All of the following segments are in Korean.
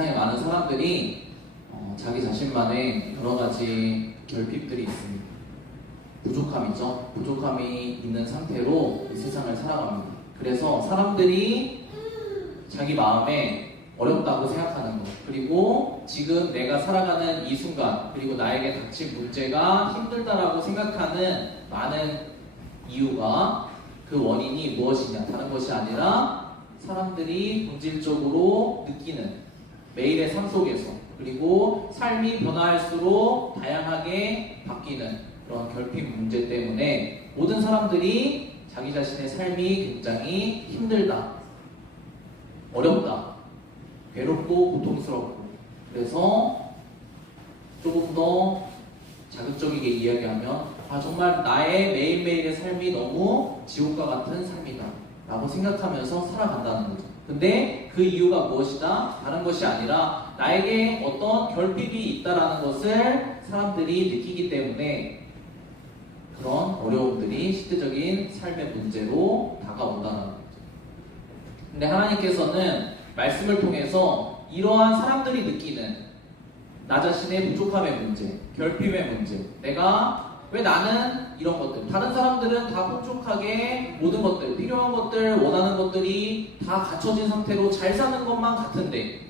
세상에 많은 사람들이 자기 자신만의 여러 가지 결핍들이 있습니다. 부족함이죠. 부족함이 있는 상태로 이 세상을 살아갑니다. 그래서 사람들이 자기 마음에 어렵다고 생각하는 것, 그리고 지금 내가 살아가는 이 순간, 그리고 나에게 닥친 문제가 힘들다라고 생각하는 많은 이유가, 그 원인이 무엇이냐, 다른 것이 아니라 사람들이 본질적으로 느끼는 매일의 삶 속에서, 그리고 삶이 변화할수록 다양하게 바뀌는 그런 결핍 문제 때문에 모든 사람들이 자기 자신의 삶이 굉장히 힘들다, 어렵다, 괴롭고 고통스럽고, 그래서 조금 더 자극적이게 이야기하면 정말 나의 매일매일의 삶이 너무 지옥과 같은 삶이다 라고 생각하면서 살아간다는 거죠. 근데 그 이유가 무엇이다? 다른 것이 아니라 나에게 어떤 결핍이 있다라는 것을 사람들이 느끼기 때문에 그런 어려움들이 실제적인 삶의 문제로 다가온다는 거죠. 근데 하나님께서는 말씀을 통해서 이러한 사람들이 느끼는 나 자신의 부족함의 문제, 결핍의 문제, 왜 나는 이런 것들, 다른 사람들은 다 풍족하게 모든 것들, 필요한 것들, 원하는 것들이 다 갖춰진 상태로 잘 사는 것만 같은데,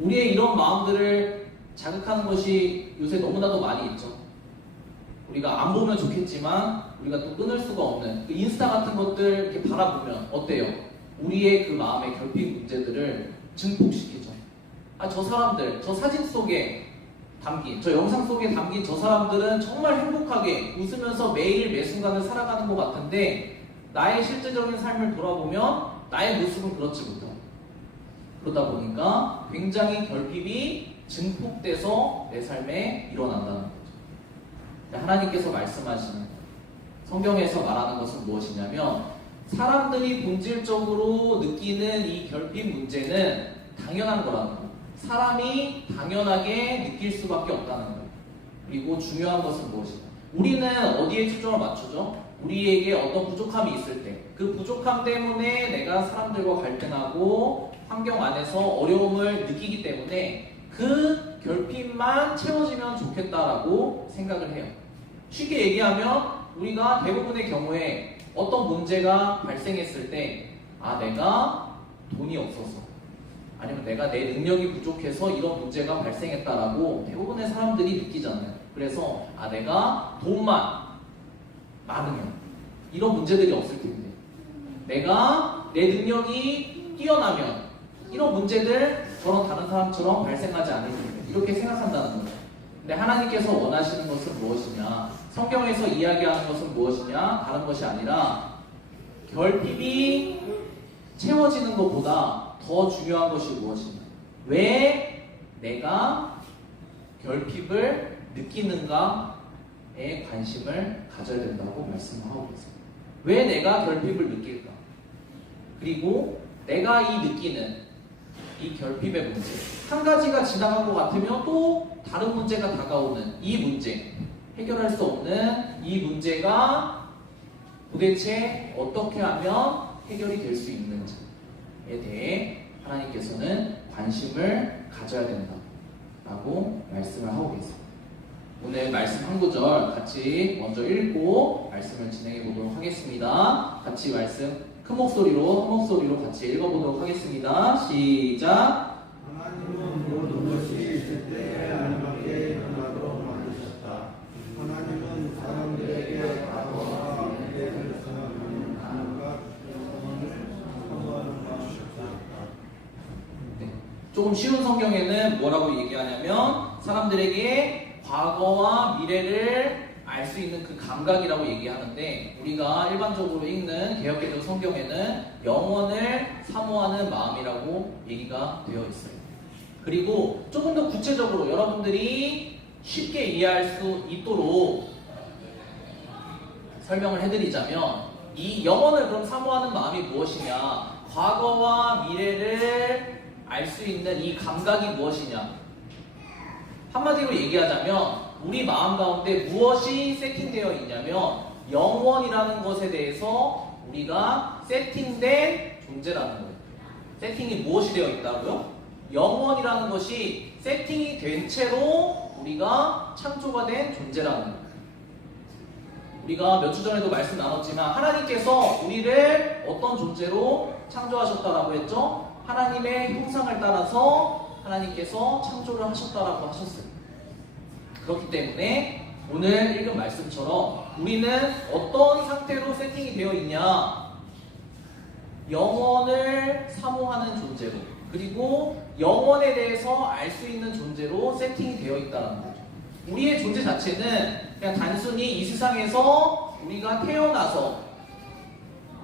우리의 이런 마음들을 자극하는 것이 요새 너무나도 많이 있죠. 우리가 안 보면 좋겠지만 우리가 또 끊을 수가 없는 그 인스타 같은 것들 이렇게 바라보면 어때요? 우리의 그 마음의 결핍 문제들을 증폭시키죠. 저 사람들, 저 사진 속에 담긴, 저 영상 속에 담긴 저 사람들은 정말 행복하게 웃으면서 매일 매 순간을 살아가는 것 같은데, 나의 실제적인 삶을 돌아보면 나의 모습은 그렇지 못하고, 그러다 보니까 굉장히 결핍이 증폭돼서 내 삶에 일어난다는 거죠. 하나님께서 말씀하시는, 성경에서 말하는 것은 무엇이냐면, 사람들이 본질적으로 느끼는 이 결핍 문제는 당연한 거라는 거예요. 사람이 당연하게 느낄 수밖에 없다는 거예요. 그리고 중요한 것은 무엇이냐? 우리는 어디에 초점을 맞추죠? 우리에게 어떤 부족함이 있을 때, 그 부족함 때문에 내가 사람들과 갈등하고 환경 안에서 어려움을 느끼기 때문에 그 결핍만 채워지면 좋겠다라고 생각을 해요. 쉽게 얘기하면 우리가 대부분의 경우에 어떤 문제가 발생했을 때, 내가 돈이 없어서, 아니면 내가 내 능력이 부족해서 이런 문제가 발생했다라고 대부분의 사람들이 느끼잖아요. 그래서 내가 돈만 많으면 이런 문제들이 없을 텐데, 내가 내 능력이 뛰어나면 이런 문제들 저런 다른 사람처럼 발생하지 않을 텐데, 이렇게 생각한다는 거죠. 근데 하나님께서 원하시는 것은 무엇이냐, 성경에서 이야기하는 것은 무엇이냐, 다른 것이 아니라 결핍이 채워지는 것보다 더 중요한 것이 무엇이냐, 왜 내가 결핍을 느끼는가에 관심을 가져야 된다고 말씀하고 있습니다. 왜 내가 결핍을 느낄까? 그리고 내가 느끼는 이 결핍의 문제, 한 가지가 지나간 것 같으면 또 다른 문제가 다가오는 이 문제, 해결할 수 없는 이 문제가 도대체 어떻게 하면 해결이 될 수 있는지에 대해 하나님께서는 관심을 가져야 된다라고 말씀을 하고 계십니다. 오늘 말씀 한 구절 같이 먼저 읽고 말씀을 진행해 보도록 하겠습니다. 같이 말씀 큰 목소리로 같이 읽어보도록 하겠습니다. 시작. 하나님은 모든 것이 있을 때 하나님께 변화로 만드셨다. 하나님은 사람들에게 과거와 미래를 생각하는 하나님과 영혼을 선고하는 것이었다. 조금 쉬운 성경에는 뭐라고 얘기하냐면, 사람들에게 과거와 미래를 알 수 있는 그 감각이라고 얘기하는데, 우리가 일반적으로 읽는 개역개정 성경에는 영원을 사모하는 마음이라고 얘기가 되어 있어요. 그리고 조금 더 구체적으로 여러분들이 쉽게 이해할 수 있도록 설명을 해드리자면, 이 영원을 그럼 사모하는 마음이 무엇이냐, 과거와 미래를 알 수 있는 이 감각이 무엇이냐, 한마디로 얘기하자면 우리 마음 가운데 무엇이 세팅되어 있냐면, 영원이라는 것에 대해서 우리가 세팅된 존재라는 거예요. 세팅이 무엇이 되어 있다고요? 영원이라는 것이 세팅이 된 채로 우리가 창조가 된 존재라는 거예요. 우리가 몇 주 전에도 말씀 나눴지만 하나님께서 우리를 어떤 존재로 창조하셨다라고 했죠? 하나님의 형상을 따라서 하나님께서 창조를 하셨다라고 하셨어요. 그렇기 때문에 오늘 읽은 말씀처럼 우리는 어떤 상태로 세팅이 되어 있냐? 영원을 사모하는 존재로, 그리고 영원에 대해서 알 수 있는 존재로 세팅이 되어 있다는 거죠. 우리의 존재 자체는 그냥 단순히 이 세상에서 우리가 태어나서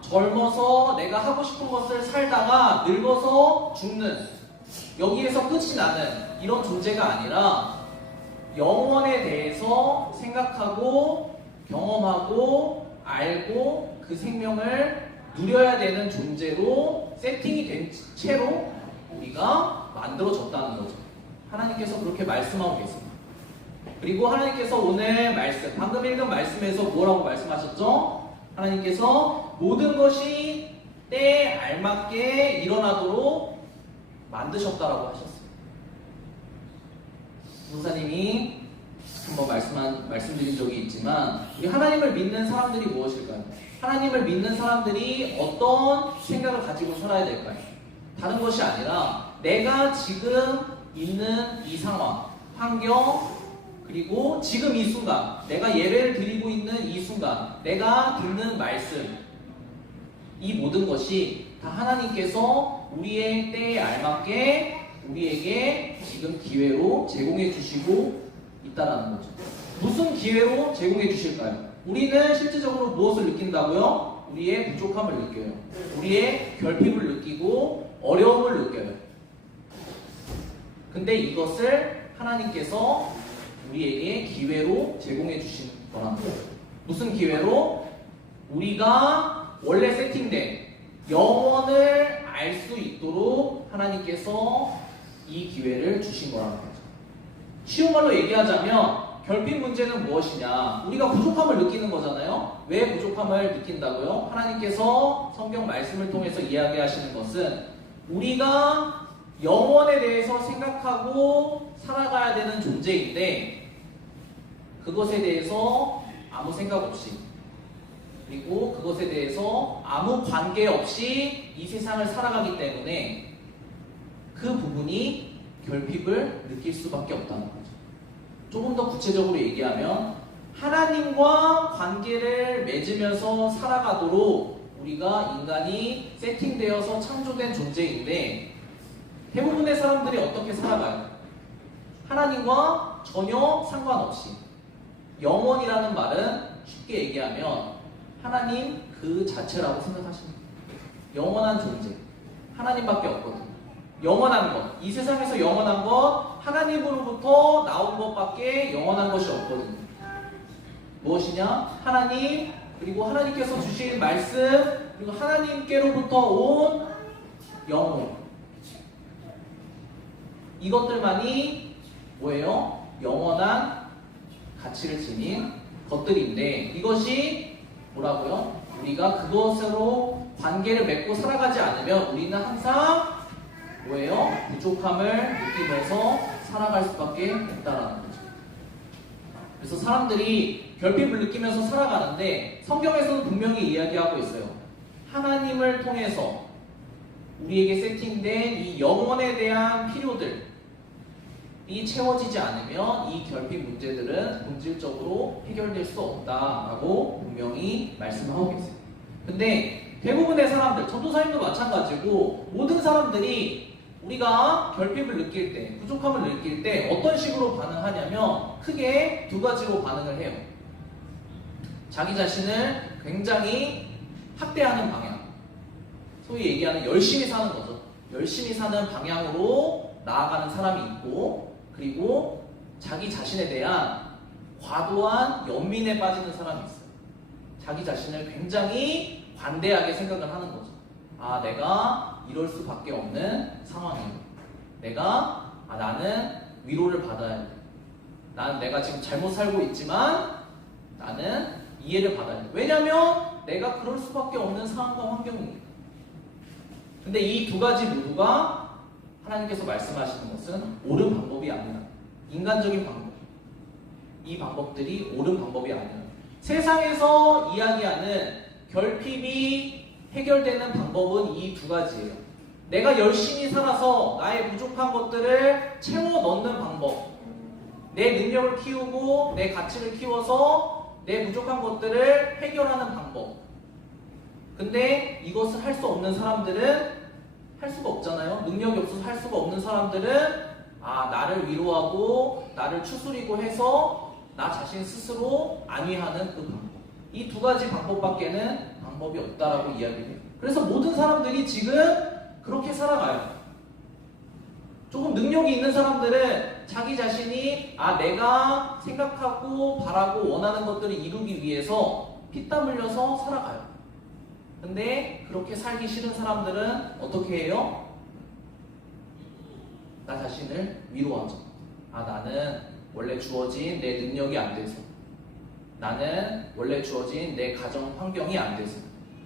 젊어서 내가 하고 싶은 것을 살다가 늙어서 죽는, 여기에서 끝이 나는 이런 존재가 아니라 영원에 대해서 생각하고 경험하고 알고 그 생명을 누려야 되는 존재로 세팅이 된 채로 우리가 만들어졌다는 거죠. 하나님께서 그렇게 말씀하고 계십니다. 그리고 하나님께서 오늘 말씀, 방금 읽은 말씀에서 뭐라고 말씀하셨죠? 하나님께서 모든 것이 때에 알맞게 일어나도록 만드셨다라고 하셨어요. 목사님이 한번 말씀드린 적이 있지만, 우리 하나님을 믿는 사람들이 무엇일까요? 하나님을 믿는 사람들이 어떤 생각을 가지고 살아야 될까요? 다른 것이 아니라 내가 지금 있는 이 상황, 환경, 그리고 지금 이 순간, 내가 예배를 드리고 있는 이 순간, 내가 듣는 말씀, 이 모든 것이 다 하나님께서 우리의 때에 알맞게 우리에게 지금 기회로 제공해 주시고 있다는 거죠. 무슨 기회로 제공해 주실까요? 우리는 실질적으로 무엇을 느낀다고요? 우리의 부족함을 느껴요. 우리의 결핍을 느끼고 어려움을 느껴요. 근데 이것을 하나님께서 우리에게 기회로 제공해 주신 거라는 거예요. 무슨 기회로? 우리가 원래 세팅된 영원을 알 수 있도록 하나님께서 이 기회를 주신 거라는 거죠. 쉬운 말로 얘기하자면 결핍 문제는 무엇이냐? 우리가 부족함을 느끼는 거잖아요. 왜 부족함을 느낀다고요? 하나님께서 성경 말씀을 통해서 이야기하시는 것은 우리가 영원에 대해서 생각하고 살아가야 되는 존재인데 그것에 대해서 아무 생각 없이, 그리고 그것에 대해서 아무 관계 없이 이 세상을 살아가기 때문에 그 부분이 결핍을 느낄 수밖에 없다는 거죠. 조금 더 구체적으로 얘기하면 하나님과 관계를 맺으면서 살아가도록 우리가 인간이 세팅되어서 창조된 존재인데 대부분의 사람들이 어떻게 살아가요? 하나님과 전혀 상관없이. 영원이라는 말은 쉽게 얘기하면 하나님 그 자체라고 생각하십니다. 영원한 존재, 하나님밖에 없거든요. 영원한 것, 이 세상에서 영원한 것, 하나님으로부터 나온 것밖에 영원한 것이 없거든요. 무엇이냐? 하나님, 그리고 하나님께서 주신 말씀, 그리고 하나님께로부터 온 영혼, 이것들만이 뭐예요? 영원한 가치를 지닌 것들인데 이것이 뭐라고요? 우리가 그것으로 관계를 맺고 살아가지 않으면 우리는 항상 뭐예요? 부족함을 느끼면서 살아갈 수밖에 없다라는 거죠. 그래서 사람들이 결핍을 느끼면서 살아가는데 성경에서는 분명히 이야기하고 있어요. 하나님을 통해서 우리에게 세팅된 이 영혼에 대한 필요들이 채워지지 않으면 이 결핍 문제들은 본질적으로 해결될 수 없다라고 분명히 말씀하고 계세요. 근데 대부분의 사람들, 전도사님도 마찬가지고 모든 사람들이 우리가 결핍을 느낄 때, 부족함을 느낄 때 어떤 식으로 반응하냐면 크게 두 가지로 반응을 해요. 자기 자신을 굉장히 학대하는 방향, 소위 얘기하는 열심히 사는 거죠. 열심히 사는 방향으로 나아가는 사람이 있고, 그리고 자기 자신에 대한 과도한 연민에 빠지는 사람이 있어요. 자기 자신을 굉장히 관대하게 생각을 하는 거죠. 아, 내가 이럴 수밖에 없는 상황이에요. 나는 위로를 받아야 돼. 내가 지금 잘못 살고 있지만 나는 이해를 받아야 돼. 왜냐면 내가 그럴 수밖에 없는 상황과 환경이니까. 근데 이 두 가지 모두가 하나님께서 말씀하시는 것은 옳은 방법이 아니라 인간적인 방법. 이 방법들이 옳은 방법이 아니라 세상에서 이야기하는 결핍이 해결되는 방법은 이 두 가지예요. 내가 열심히 살아서 나의 부족한 것들을 채워 넣는 방법. 내 능력을 키우고 내 가치를 키워서 내 부족한 것들을 해결하는 방법. 근데 이것을 할 수 없는 사람들은 할 수가 없잖아요. 능력이 없어서 할 수가 없는 사람들은 나를 위로하고 나를 추스리고 해서 나 자신 스스로 안위하는 그 방법. 이 두 가지 방법밖에는 방법이 없다라고 이야기해요. 그래서 모든 사람들이 지금 그렇게 살아가요. 조금 능력이 있는 사람들은 자기 자신이 내가 생각하고 바라고 원하는 것들을 이루기 위해서 피땀 흘려서 살아가요. 근데 그렇게 살기 싫은 사람들은 어떻게 해요? 나 자신을 위로하죠. 나는 원래 주어진 내 능력이 안 돼서, 나는 원래 주어진 내 가정 환경이 안 돼서,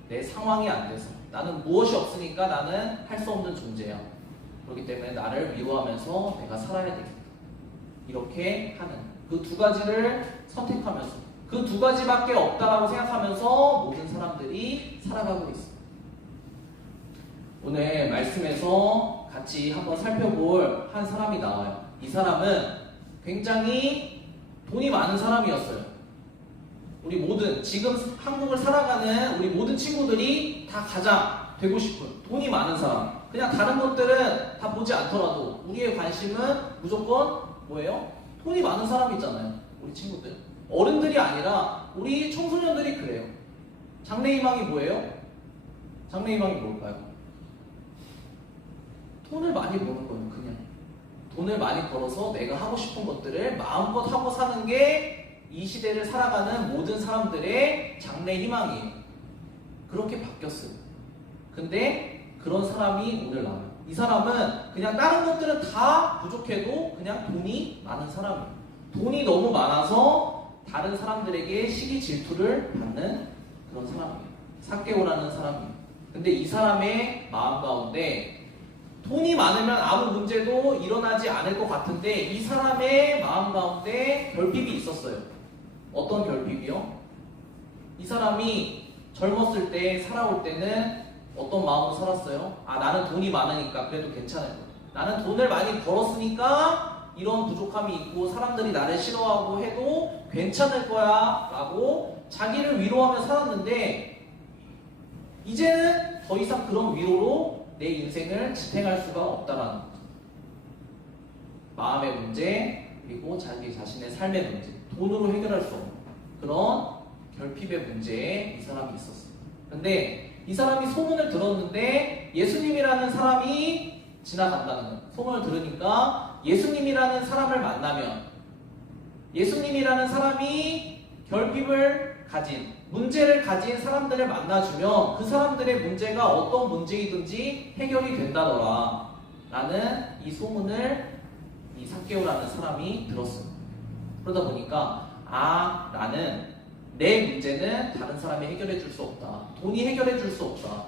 내 상황이 안 돼서, 나는 무엇이 없으니까 나는 할 수 없는 존재야. 그렇기 때문에 나를 위로하면서 내가 살아야 되겠다. 이렇게 하는 그 두 가지를 선택하면서 그 두 가지밖에 없다라고 생각하면서 모든 사람들이 살아가고 있습니다. 오늘 말씀에서 같이 한번 살펴볼 한 사람이 나와요. 이 사람은 굉장히 돈이 많은 사람이었어요. 우리 모든 지금 한국을 살아가는 우리 모든 친구들이 다 가장 되고 싶은 돈이 많은 사람. 그냥 다른 것들은 다 보지 않더라도 우리의 관심은 무조건 뭐예요? 돈이 많은 사람 있잖아요. 우리 친구들. 어른들이 아니라 우리 청소년들이 그래요. 장래희망이 뭐예요? 장래희망이 뭘까요? 돈을 많이 버는 거예요. 그냥 돈을 많이 벌어서 내가 하고 싶은 것들을 마음껏 하고 사는 게 이 시대를 살아가는 모든 사람들의 장래희망이에요. 그렇게 바뀌었어요. 근데 그런 사람이 오늘 나와요. 이 사람은 그냥 다른 것들은 다 부족해도 그냥 돈이 많은 사람이에요. 돈이 너무 많아서 다른 사람들에게 시기 질투를 받는 그런 사람이에요. 삭개오라는 사람이에요. 근데 이 사람의 마음 가운데 돈이 많으면 아무 문제도 일어나지 않을 것 같은데 이 사람의 마음 가운데 결핍이 있었어요. 어떤 결핍이요? 이 사람이 젊었을 때 살아올 때는 어떤 마음으로 살았어요? 나는 돈이 많으니까 그래도 괜찮을 거야. 나는 돈을 많이 벌었으니까 이런 부족함이 있고 사람들이 나를 싫어하고 해도 괜찮을 거야 라고 자기를 위로하며 살았는데 이제는 더 이상 그런 위로로 내 인생을 지탱할 수가 없다라는 거죠. 마음의 문제 그리고 자기 자신의 삶의 문제 돈으로 해결할 수 없는 그런 결핍의 문제에 이 사람이 있었어요. 근데 이 사람이 소문을 들었는데 예수님이라는 사람이 지나간다는 거예요. 소문을 들으니까 예수님이라는 사람을 만나면 예수님이라는 사람이 결핍을 가진 문제를 가진 사람들을 만나주면 그 사람들의 문제가 어떤 문제이든지 해결이 된다더라 라는 이 소문을 이 삭개오라는 사람이 들었어요. 그러다 보니까 나는 내 문제는 다른 사람이 해결해 줄 수 없다. 돈이 해결해 줄 수 없다.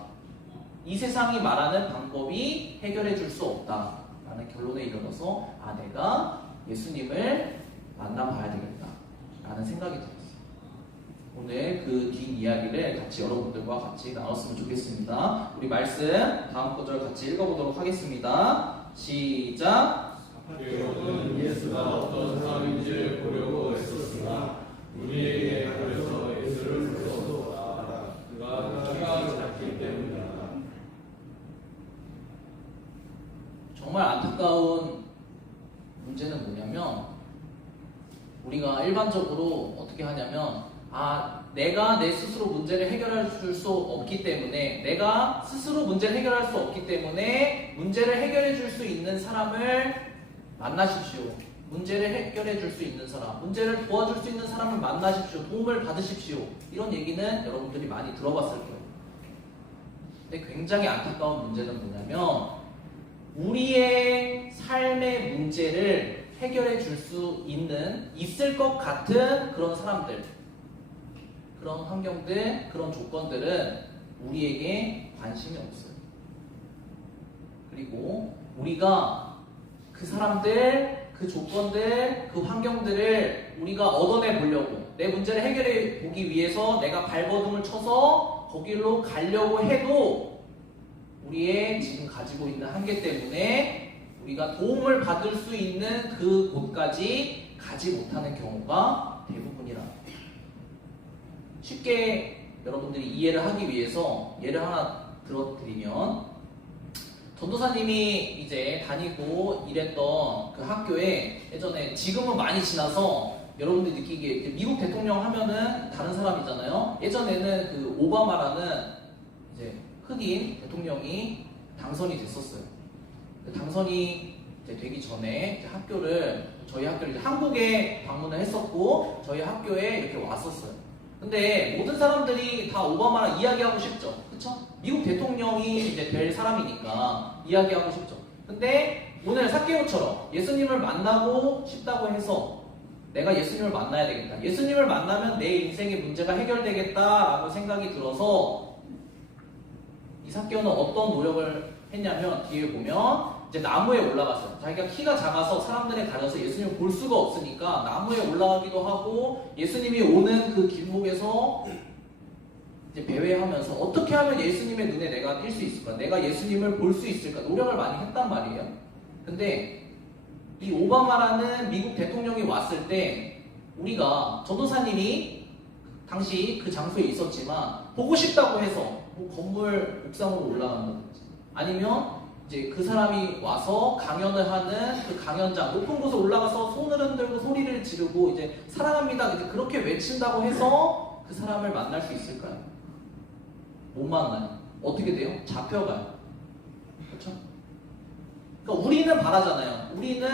이 세상이 말하는 방법이 해결해 줄 수 없다 라는 결론에 이르러서 내가 예수님을 만나봐야 되겠다 라는 생각이 들었어요. 오늘 그 긴 이야기를 같이 여러분들과 같이 나눴으면 좋겠습니다. 우리 말씀 다음 구절 같이 읽어보도록 하겠습니다. 시작. 삭개오는 예수가 어떤 사람인지를 보려고 애썼으나 우리에게 가려서 예수를 불렀도다. 그가 키가 작기 때문이다. 정말 안타까운 문제는 뭐냐면 우리가 일반적으로 어떻게 하냐면 내가 내 스스로 문제를 해결할 수 없기 때문에 내가 스스로 문제를 해결할 수 없기 때문에 문제를 해결해 줄 수 있는 사람을 만나십시오. 문제를 해결해 줄 수 있는 사람, 문제를 도와줄 수 있는 사람을 만나십시오. 도움을 받으십시오. 이런 얘기는 여러분들이 많이 들어봤을 거예요. 근데 굉장히 안타까운 문제는 뭐냐면 우리의 삶의 문제를 해결해 줄 수 있을 것 같은 그런 사람들, 그런 환경들, 그런 조건들은 우리에게 관심이 없어요. 그리고 우리가 그 사람들, 그 조건들, 그 환경들을 우리가 얻어내 보려고 내 문제를 해결해 보기 위해서 내가 발버둥을 쳐서 거기로 가려고 해도 우리의 지금 가지고 있는 한계 때문에 우리가 도움을 받을 수 있는 그 곳까지 가지 못하는 경우가 대부분이라. 쉽게 여러분들이 이해를 하기 위해서 예를 하나 들어드리면, 전도사님이 이제 다니고 일했던 그 학교에 예전에, 지금은 많이 지나서 여러분들이 느끼기에 미국 대통령 하면은 다른 사람이잖아요. 예전에는 그 오바마라는 이제 흑인 대통령이 당선이 됐었어요. 당선이 이제 되기 전에 이제 저희 학교를 이제 한국에 방문을 했었고 저희 학교에 이렇게 왔었어요. 근데 모든 사람들이 다 오바마랑 이야기하고 싶죠. 그쵸? 미국 대통령이 이제 될 사람이니까 이야기하고 싶죠. 근데 오늘 삭개오처럼 예수님을 만나고 싶다고 해서 내가 예수님을 만나야 되겠다. 예수님을 만나면 내 인생의 문제가 해결되겠다라고 생각이 들어서 이 삭개오는 어떤 노력을 했냐면, 뒤에 보면 이제 나무에 올라갔어요. 자기가 키가 작아서 사람들에 가려서 예수님을 볼 수가 없으니까 나무에 올라가기도 하고, 예수님이 오는 그 길목에서 이제 배회하면서 어떻게 하면 예수님의 눈에 내가 띌 수 있을까? 내가 예수님을 볼 수 있을까? 노력을 많이 했단 말이에요. 근데 이 오바마라는 미국 대통령이 왔을 때 우리가, 전도사님이 당시 그 장소에 있었지만 보고 싶다고 해서 뭐 건물 옥상으로 올라간다든지, 아니면 이제 그 사람이 와서 강연을 하는 그 강연장 높은 곳에 올라가서 손을 흔들고 소리를 지르고 이제 사랑합니다 이제 그렇게 외친다고 해서 그 사람을 만날 수 있을까요? 못 만나요. 어떻게 돼요? 잡혀가요. 그렇죠? 그러니까 우리는 바라잖아요. 우리는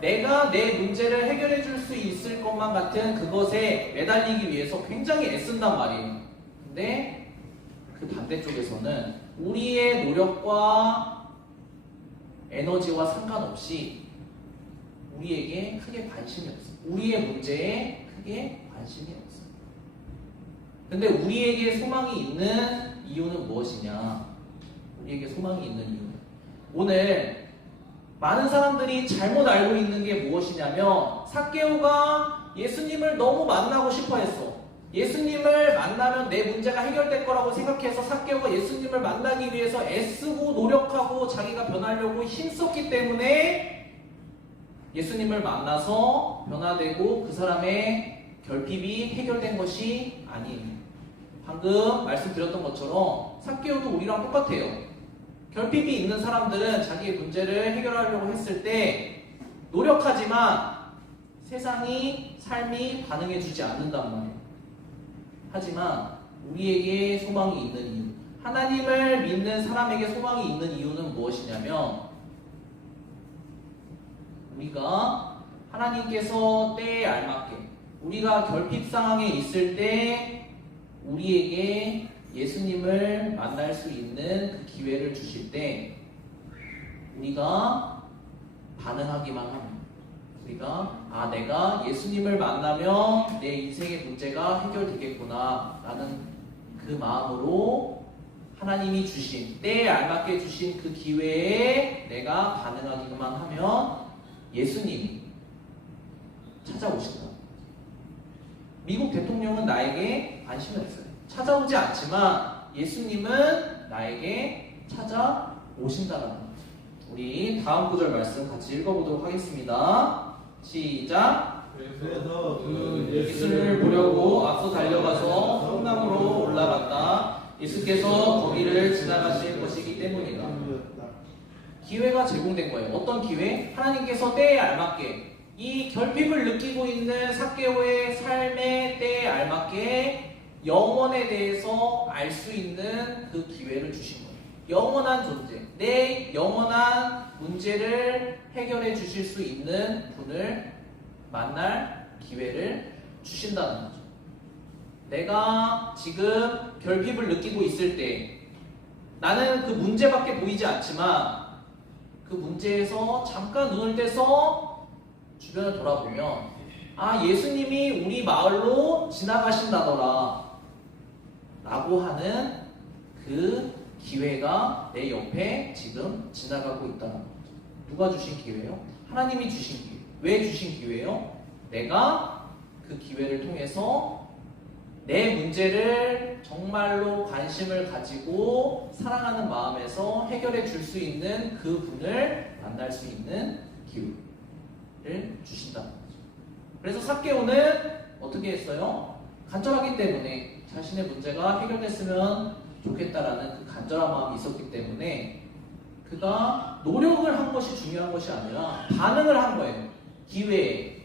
내가 내 문제를 해결해 줄 수 있을 것만 같은 그것에 매달리기 위해서 굉장히 애쓴단 말이에요. 근데 그 반대쪽에서는 우리의 노력과 에너지와 상관없이 우리에게 크게 관심이 없어요. 우리의 문제에 크게 관심이 없어요. 근데 우리에게 소망이 있는 이유는 무엇이냐? 우리에게 소망이 있는 이유는, 오늘 많은 사람들이 잘못 알고 있는 게 무엇이냐면, 삭개오가 예수님을 너무 만나고 싶어 했어. 예수님을 만나면 내 문제가 해결될 거라고 생각해서 삭개오가 예수님을 만나기 위해서 애쓰고 노력하고 자기가 변하려고 힘썼기 때문에 예수님을 만나서 변화되고 그 사람의 결핍이 해결된 것이 아니에요. 방금 말씀드렸던 것처럼 삭개오도 우리랑 똑같아요. 결핍이 있는 사람들은 자기의 문제를 해결하려고 했을 때 노력하지만 세상이, 삶이 반응해주지 않는단 말이에요. 하지만 우리에게 소망이 있는 이유, 하나님을 믿는 사람에게 소망이 있는 이유는 무엇이냐면, 우리가 하나님께서 때에 알맞게 우리가 결핍 상황에 있을 때 우리에게 예수님을 만날 수 있는 그 기회를 주실 때 우리가 반응하기만 하면, 우리가 내가 예수님을 만나면 내 인생의 문제가 해결되겠구나 라는 그 마음으로 하나님이 주신, 때에 알맞게 주신 그 기회에 내가 반응하기만 하면 예수님이 찾아오신다. 미국 대통령은 나에게 관심이 없어요. 찾아오지 않지만 예수님은 나에게 찾아오신다는 거죠. 우리 다음 구절 말씀 같이 읽어보도록 하겠습니다. 시작. 그래서 그는 예수를 보려고 앞서 달려가서 성남으로 올라갔다. 예수께서 거기를 지나가실 것이기 때문이다. 기회가 제공된 거예요. 어떤 기회? 하나님께서 때에 알맞게 이 결핍을 느끼고 있는 삭개오의 삶의 때에 알맞게 영원에 대해서 알 수 있는 그 기회를 주신 거예요. 영원한 존재, 내 영원한 문제를 해결해 주실 수 있는 분을 만날 기회를 주신다는 거죠. 내가 지금 결핍을 느끼고 있을 때 나는 그 문제밖에 보이지 않지만 그 문제에서 잠깐 눈을 떼서 주변을 돌아보면 예수님이 우리 마을로 지나가신다더라 라고 하는 그 기회가 내 옆에 지금 지나가고 있다는 거죠. 누가 주신 기회예요? 하나님이 주신 기회. 왜 주신 기회예요? 내가 그 기회를 통해서 내 문제를 정말로 관심을 가지고 사랑하는 마음에서 해결해 줄 수 있는 그 분을 만날 수 있는 기회를 주신다는 거죠. 그래서 삭개오는 어떻게 했어요? 간절하기 때문에 자신의 문제가 해결됐으면 좋겠다라는 그 간절한 마음이 있었기 때문에 그가 노력을 한 것이 중요한 것이 아니라 반응을 한 거예요. 기회에,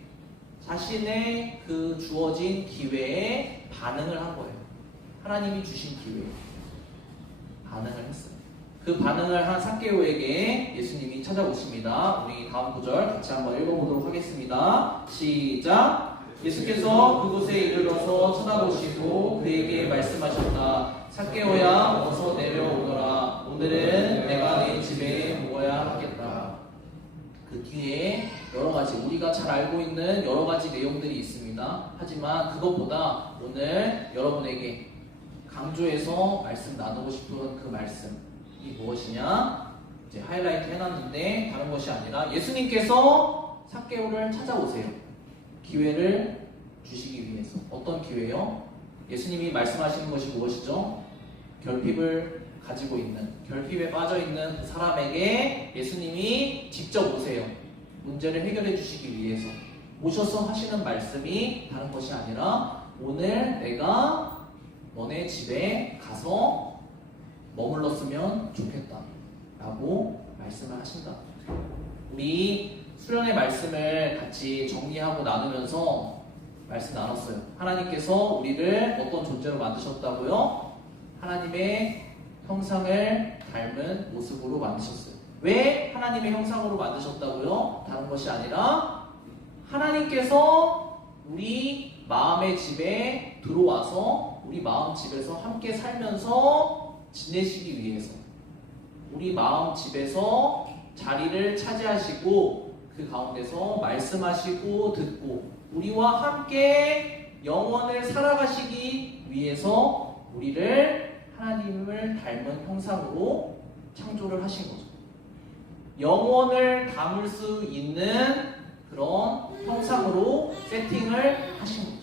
자신의 그 주어진 기회에 반응을 한 거예요. 하나님이 주신 기회에 반응을 했어요. 그 반응을 한 삭개오에게 예수님이 찾아오십니다. 우리 다음 구절 같이 한번 읽어보도록 하겠습니다. 시작! 예수께서 그곳에 이르러서 쳐다보시고 그에게 말씀하셨다. 삭개오야, 어서 내려오너라. 오늘은 내가 네 집에 묵어야 하겠다. 그 뒤에 여러 가지 우리가 잘 알고 있는 여러 가지 내용들이 있습니다. 하지만 그것보다 오늘 여러분에게 강조해서 말씀 나누고 싶은 그 말씀이 무엇이냐? 이제 하이라이트 해놨는데 다른 것이 아니라 예수님께서 삭개오를 찾아오세요. 기회를 주시기 위해서. 어떤 기회요? 예수님이 말씀하시는 것이 무엇이죠? 결핍을 가지고 있는, 결핍에 빠져있는 그 사람에게 예수님이 직접 오세요. 문제를 해결해 주시기 위해서 오셔서 하시는 말씀이 다른 것이 아니라 오늘 내가 너네 집에 가서 머물렀으면 좋겠다 라고 말씀을 하신다. 우리 수련의 말씀을 같이 정리하고 나누면서 말씀 나눴어요. 하나님께서 우리를 어떤 존재로 만드셨다고요? 하나님의 형상을 닮은 모습으로 만드셨어요. 왜 하나님의 형상으로 만드셨다고요? 다른 것이 아니라 하나님께서 우리 마음의 집에 들어와서 우리 마음 집에서 함께 살면서 지내시기 위해서 우리 마음 집에서 자리를 차지하시고 그 가운데서 말씀하시고 듣고 우리와 함께 영원을 살아가시기 위해서 우리를 하나님을 닮은 형상으로 창조를 하신 거죠. 영원을 담을 수 있는 그런 형상으로 세팅을 하신 거죠.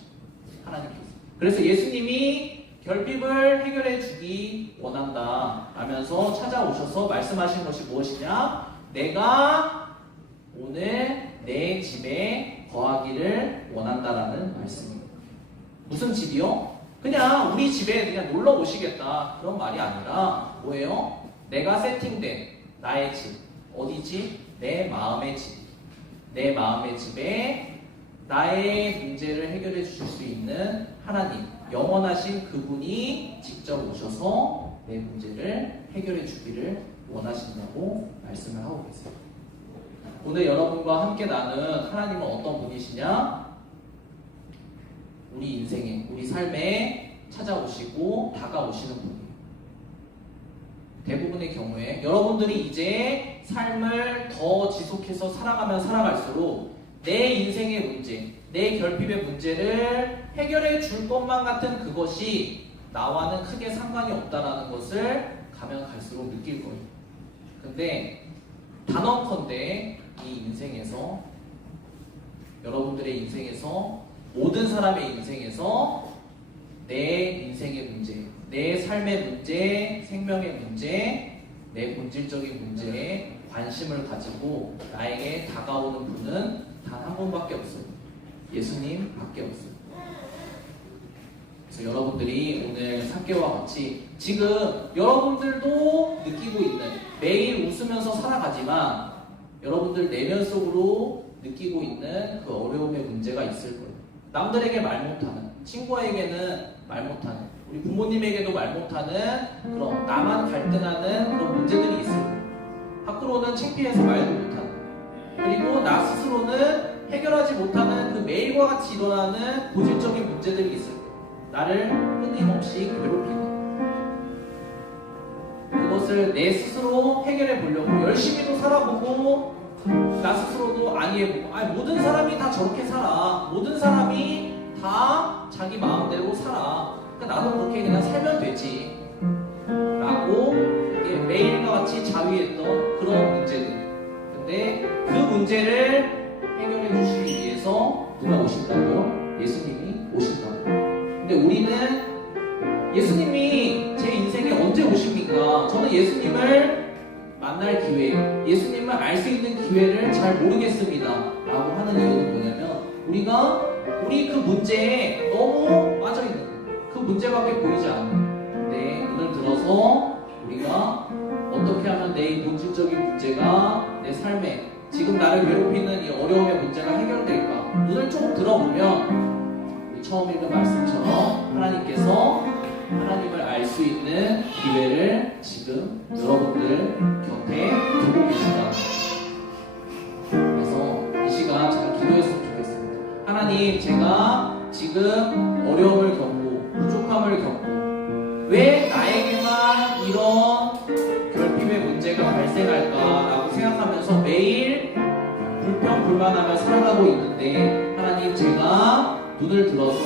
하나님께서. 그래서 예수님이 결핍을 해결해 주기 원한다 하면서 찾아오셔서 말씀하신 것이 무엇이냐? 내가 오늘 내 집에 거하기를 원한다라는 말씀입니다. 무슨 집이요? 그냥 우리 집에 그냥 놀러 오시겠다 그런 말이 아니라 뭐예요? 내가 세팅된 나의 집. 어디지? 내 마음의 집. 내 마음의 집에 나의 문제를 해결해 주실 수 있는 하나님, 영원하신 그분이 직접 오셔서 내 문제를 해결해 주기를 원하신다고 말씀을 하고 계세요. 오늘 여러분과 함께 나눈 하나님은 어떤 분이시냐? 우리 인생에, 우리 삶에 찾아오시고 다가오시는 분이에요. 대부분의 경우에 여러분들이 이제 삶을 더 지속해서 살아가면 살아갈수록 내 인생의 문제, 내 결핍의 문제를 해결해 줄 것만 같은 그것이 나와는 크게 상관이 없다라는 것을 가면 갈수록 느낄 거예요. 근데 단언컨대 이 인생에서 여러분들의 인생에서 모든 사람의 인생에서 내 인생의 문제, 내 삶의 문제, 생명의 문제, 내 본질적인 문제에 관심을 가지고 나에게 다가오는 분은 단 한 분밖에 없어요. 예수님 밖에 없어요. 그래서 여러분들이 오늘 삭개오와 같이 지금 여러분들도 느끼고 있는 매일 웃으면서 살아가지만 여러분들 내면 속으로 느끼고 있는 그 어려움의 문제가 있을 거예요. 남들에게 말 못하는, 친구에게는 말 못하는, 우리 부모님에게도 말 못하는 그런 나만 갈등하는 그런 문제들이 있을 거예요. 밖으로는 창피해서 말도 못하는, 그리고 나 스스로는 해결하지 못하는 그 매일과 같이 일어나는 본질적인 문제들이 있을 거예요. 나를 끊임없이 괴롭히는 그것을 내 스스로 해결해 보려고 열심히도 살아보고 나 스스로도 아니해보고 모든 사람이 다 저렇게 살아. 모든 사람이 다 자기 마음대로 살아. 그러니까 나도 그렇게 그냥 살면 되지 라고 자위했던 그런 문제들. 근데 그 문제를 해결해 주시기 위해서 누가 오신다고요? 예수님이 오신다고요. 근데 우리는 예수님이 제 인생에 언제 오십니까? 저는 예수님을 만날 기회, 예수님을 알 수 있는 기회를 잘 모르겠습니다 라고 하는 이유는 뭐냐면 우리 그 문제에 너무 빠져있는 거예요. 그 문제밖에 보이지 않는 거예요. 근데 오늘 들어서 우리가 어떻게 하면 내 본질적인 문제가 내 삶에 지금 나를 괴롭히는 이 어려움의 문제가 해결될까? 눈을 쭉 들어보면 우리 처음 읽은 말씀처럼 하나님께서 하나님을 알 수 있는 기회를 지금 여러분들 곁에 두고 계신다. 그래서 이 시간 제가 기도했으면 좋겠습니다. 하나님, 제가 지금 어려움을 겪고 부족함을 겪고 왜 나에게만 이런 결핍의 문제가 발생할까라고 생각하면서 매일 불평불만하며 살아가고 있는데 하나님, 제가 눈을 들어서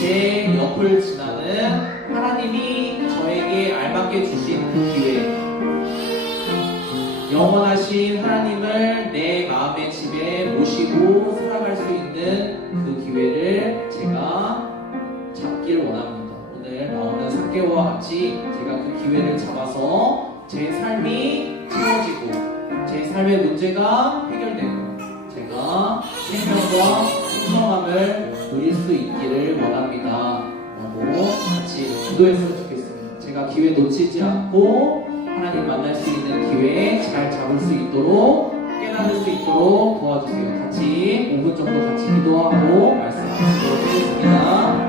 제 옆을 지나는 하나님이 저에게 알맞게 주신 그 기회, 영원하신 하나님을 내 마음의 집에 모시고 살아갈 수 있는 그 기회를 제가 잡길 원합니다. 오늘 나오는 삭개오와 같이 제가 그 기회를 잡아서 제 삶이 채워지고 제 삶의 문제가 해결되고 제가 생명과 풍성함을 누릴 수 있기를 원합니다 라고 같이 기도했으면 좋겠습니다. 제가 기회 놓치지 않고 하나님 만날 수 있는 기회 잘 잡을 수 있도록 깨달을 수 있도록 도와주세요. 같이 5분 정도 같이 기도하고 말씀 나누도록 하겠습니다.